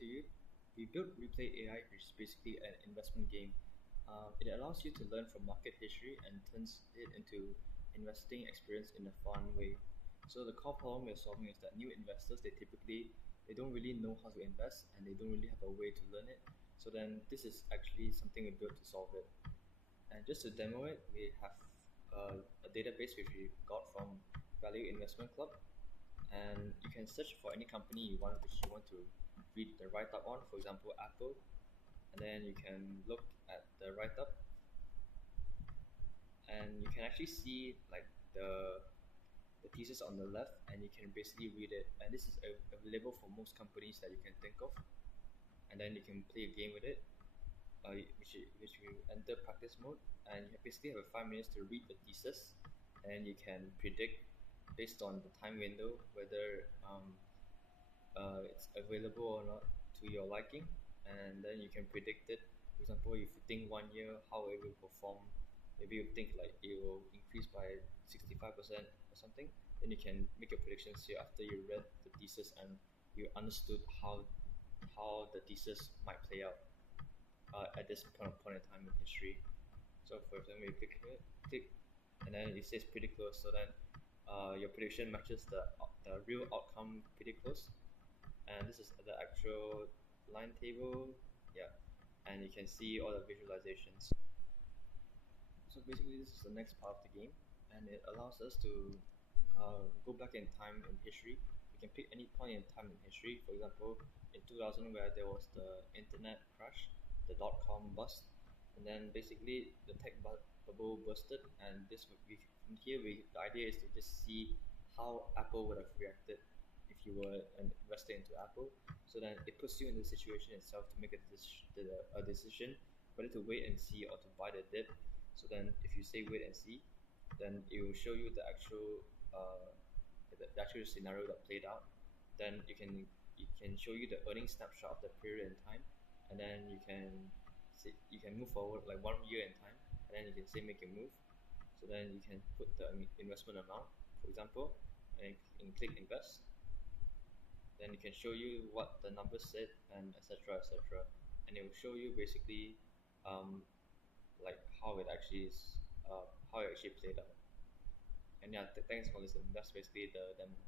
to you. We built Replay AI, which is basically an investment game. It allows you to learn from market history and turns it into investing experience in a fun way. So the core problem we're solving is that new investors they don't really know how to invest and they don't really have a way to learn it. So then this is actually something we built to solve it. And just to demo it, we have a database which we got from Value Investment Club, and you can search for any company which you want to read the write up on. For example, Apple, and then you can look at the write up, and you can actually see like the thesis on the left, and you can basically read it. And this is available for most companies that you can think of, and then you can play a game with it, which we enter practice mode, and you basically have 5 minutes to read the thesis, and you can predict based on the time window whether it's available or not to your liking, and then you can predict it. For example, if you think 1 year how it will perform, maybe you think like it will increase by 65% or something, then you can make your predictions here after you read the thesis and you understood how the thesis might play out at this point in time in history. So for example, you click, and then it says pretty close. So then your prediction matches the real outcome pretty close. And this is the actual line table. Yeah, and you can see all the visualizations. So basically, this is the next part of the game, and it allows us to go back in time in history. We can pick any point in time in history. For example, in 2000, where there was the internet crash, the dot-com bust, and then basically the bubble busted, and from here the idea is to just see how Apple would have reacted if you were an investor into Apple. So then it puts you in the situation itself to make a decision whether to wait and see or to buy the dip. So then if you say wait and see, then it will show you the actual scenario that played out. Then it can show you the earning snapshot of the period in time, and then you can move forward like 1 year in time, and then you can say make a move. So then you can put the investment amount, for example, and click invest. Then it can show you what the numbers said and etc, and it will show you basically um, like how it actually played out. And yeah, thanks for listening. That's basically the demo.